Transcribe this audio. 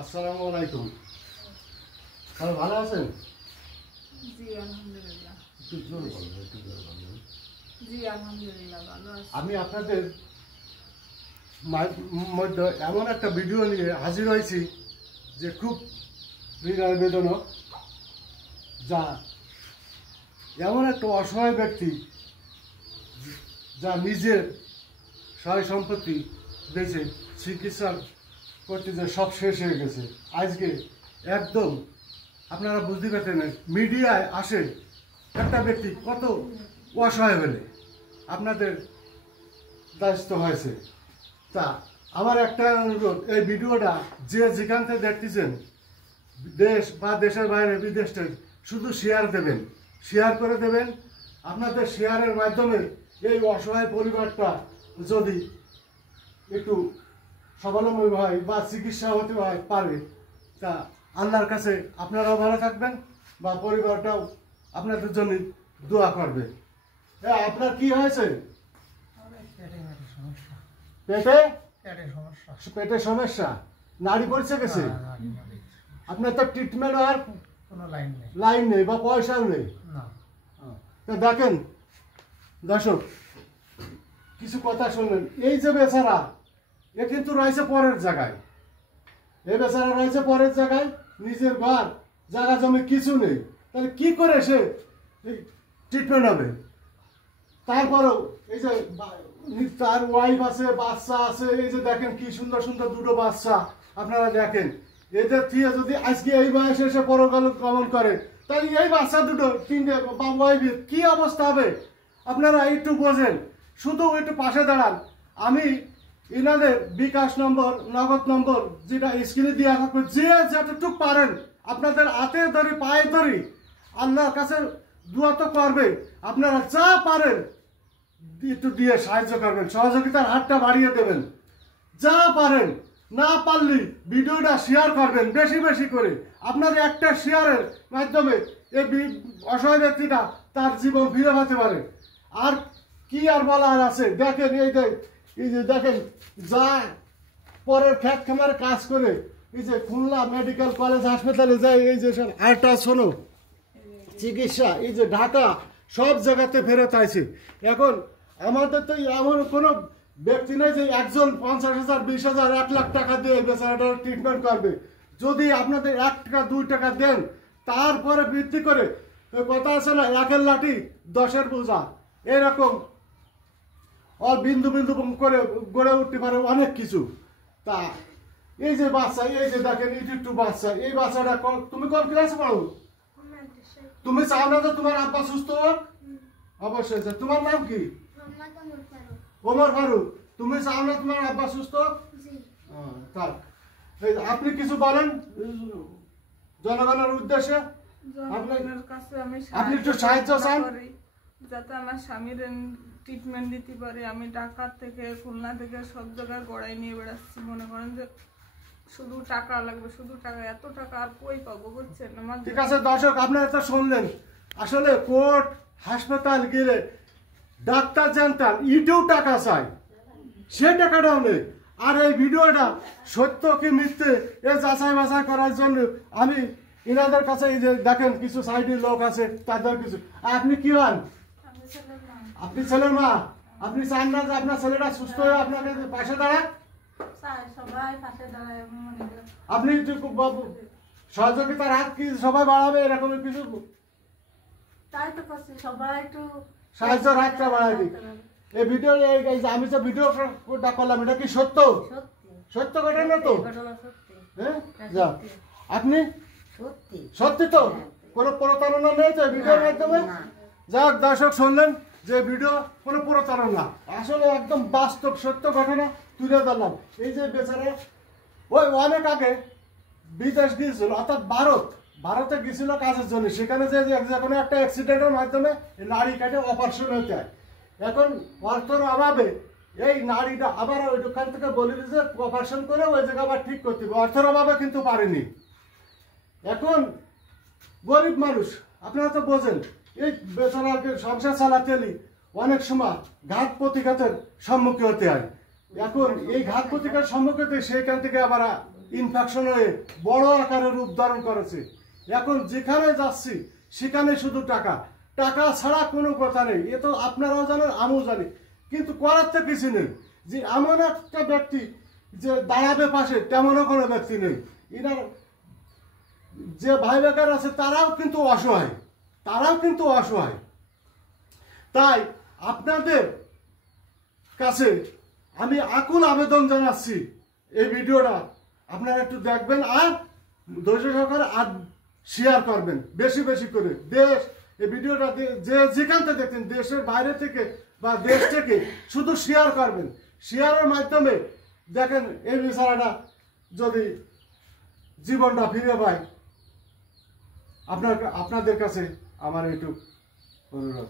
আসসালামু আলাইকুম। স্যার ভালো আছেন? জি আলহামদুলিল্লাহ। একটু জোরে বলবেন, একটু জোরে বলবেন। জি আলহামদুলিল্লাহ ভালো আছি। আমি আপনাদের মধ্যে এমন একটা ভিডিও নিয়ে হাজির হয়েছি যে খুব হৃদয় বেদনক, যা এমন একটা অসহায় ব্যক্তি যা নিজের সয় সম্পত্তি বেঁচে চিকিৎসা করতে যে সব শেষ হয়ে গেছে। আজকে একদম আপনারা বুঝতে পারতেন মিডিয়ায় আসে একটা ব্যক্তি কত অসহায় হলে আপনাদের দায়িত্ব হয়েছে। তা আমার একটা অনুরোধ, এই ভিডিওটা যে যেখান থেকে দেখতেছেন দেশ বা দেশের বাইরে বিদেশ থেকে শুধু শেয়ার দেবেন, শেয়ার করে দেবেন। আপনাদের শেয়ারের মাধ্যমে এই অসহায় পরিবারটা যদি একটু স্বাবলম্বী হয় বা চিকিৎসা হতে হয় পারে, তা আল্লাহর কাছে আপনারাও ভালো থাকবেন বা পরিবারটাও আপনাদের জন্য দোয়া করবে। আপনার কি হয়েছে? পেটে সমস্যা, নাড়ি পড়ছে গেছে। আপনার তো ট্রিটমেন্ট হওয়ার কোনো লাইন নেই বা পয়সাও নেই। দেখেন দর্শক, কিছু কথা শুনলেন। এই যে বেচারা, এ কিন্তু রয়েছে পরের জায়গায়। এই বেচারা রয়েছে পরের জায়গায়, নিজের ঘর জায়গা জমি কিছু নেই। তাহলে কি করে সে ট্রিটমেন্ট হবে? তারপরেও এই যে তার ওয়াইফ আছে, বাচ্চা আছে, এই যে দেখেন কি সুন্দর সুন্দর দুটো বাচ্চা আপনারা দেখেন। এদের থেকে যদি আজকে এই বয়সে এসে পরগমন করে, তাহলে এই বাচ্চা দুটো তিনটে বা ওয়াইফের কি অবস্থা হবে আপনারা একটু বোঝেন। শুধু একটু পাশে দাঁড়ান। আমি ইনাদের বিকাশ নম্বর, নগদ নম্বর যেটা স্ক্রিনে দিয়ে থাকবে, যে যতটুক পারেন আপনাদের হাতে ধরি পায়ে ধরি আল্লাহর কাছে দোয়া তো করবে। আপনারা যা পারেন একটু দিয়ে সাহায্য করবেন, সহযোগিতার হাতটা বাড়িয়ে দেবেন। যা পারেন, না পারলে ভিডিওটা শেয়ার করবেন বেশি বেশি করে। আপনাদের একটা শেয়ারের মাধ্যমে এই অসহায় ব্যক্তিটা তার জীবন ফিরে পেতে পারে। আর কি আর বলার আছে? দেখেন এই যে দেখেন, যা পরের খ্যাত খামারে কাজ করে এই যে খুলনা মেডিকেল কলেজ হাসপাতালে যায়, এই যে আল্ট্রাসাউন্ড চিকিৎসা, এই যে ঢাকা সব জায়গাতে ফেরত আছে। এখন আমাদের তো এমন কোনো ব্যক্তি নেই যে একজন 50,000, 20,000, 1 লাখ টাকা দিয়ে বেচারাটা ট্রিটমেন্ট করবে। যদি আপনাদের 1 টাকা 2 টাকা দেন, তারপরে বৃদ্ধি করে কথা আছে না, 1-এর লাঠি 10-এর বোঝা, এরকম বিন্দু বিন্দু করে গড়ে উঠতে পারে অনেক কিছু। তা এই যে বাচ্চা, এই যে দেখেন একটু বাচ্চা, এই বাচ্চাটা তুমি কোন ক্লাসে পড়ো? তুমি চাও না যে তোমার আব্বা সুস্থ হোক? অবশ্যই। তোমার নাম কি? ওমর ফারুক। তুমি চাও না তোমার আব্বা সুস্থ হোক? আপনি কিছু বলেন জনগণের উদ্দেশ্যে। আপনি একটু সাহায্য চান যাতে আমার স্বামীর ট্রিটমেন্ট দিতে পারে। আমি ঢাকা থেকে, খুলনা থেকে সব জায়গায় গড়াই নিয়ে বেড়াচ্ছি। মনে করেন যে শুধু টাকা লাগবে, শুধু টাকা। এত টাকা আর কই পাবো বুঝছেন? ঠিক আছে দর্শক, আপনারা তো শুনলেন। আসলে কোর্ট হাসপাতাল গেলে ডাক্তার জানতাম ইটেও টাকা চায়, সে টাকাটাও নেই। আর এই ভিডিওটা সত্য কি মিথ্যে এ যাচাই বাছাই করার জন্য আমি ইনাদের কাছে, এই যে দেখেন কিছু সাইডের লোক আছে তাদের কিছু। আপনি কি হন? আপনি ছেলের মা। আপনি চান না যে আপনার ছেলেটা সুস্থ হয়ে আপনাকে পাশে দাঁড়ায়? আপনি সহযোগিতার হাত কি সবাই বাড়াবে এরকম কিছু? সাহায্যের হাতটা বাড়াই দিই। এই ভিডিও, আমি যে ভিডিওটা করলাম এটা কি সত্য? সত্য ঘটনা তো? হ্যাঁ, আপনি সত্যি তো? কোনো প্রতারণা নেই তো ভিডিওর মাধ্যমে? যাক দর্শক, শুনলেন যে ভিডিও কোনো প্রতারণা, আসলে একদম বাস্তব সত্য ঘটনা তুলে ধরলাম। এই যে বেচারা ওই অনেক আগে বিদেশ গিয়েছিল, অর্থাৎ ভারতে গিয়েছিল কাজের জন্য। সেখানে যে কোনো একটা অ্যাক্সিডেন্টের মাধ্যমে নাড়ি কাটে অপারেশন হতে হয়। এখন অর্থের অভাবে এই নাড়িটা আবার ওইখান থেকে বলে দিয়েছে অপারেশন করে ওই জায়গা আবার ঠিক করতে হবে। অর্থের অভাবে কিন্তু পারেনি। এখন গরিব মানুষ, আপনারা তো বোঝেন, এই বেচারাকে সংসার চালাতে অনেক সময় ঘাত প্রতিঘাতের সম্মুখীন হতে হয়। এখন এই ঘাত প্রতিঘাত সম্মুখীন হতে সেইখান থেকে আবার ইনফেকশন হয়ে বড় আকারে রূপ ধারণ করেছে। এখন যেখানে যাচ্ছি সেখানে শুধু টাকা, টাকা ছাড়া কোনো কথা নেই। এ তো আপনারাও জানেন, আমিও জানি, কিন্তু করার তো কিছু নেই। যে এমন একটা ব্যক্তি যে দাঁড়াবে পাশে, তেমনও কোনো ব্যক্তি নেই। এনার যে ভাই বেকার আছে তারাও কিন্তু অসহায়, তারাও কিন্তু অসহায়। তাই আপনাদের কাছে আমি আকুল আবেদন জানাচ্ছি, এই ভিডিওটা আপনারা একটু দেখবেন আর ধৈর্য সহকারে আর শেয়ার করবেন বেশি বেশি করে। এই ভিডিওটা যে যেখান থেকে দেখছেন, দেশের বাইরে থেকে বা দেশ থেকে, শুধু শেয়ার করবেন। শেয়ারের মাধ্যমে দেখেন এই বেচারাটা যদি জীবনটা ফিরে পায়। আপনাদের কাছে আমার একটু অনুরোধ।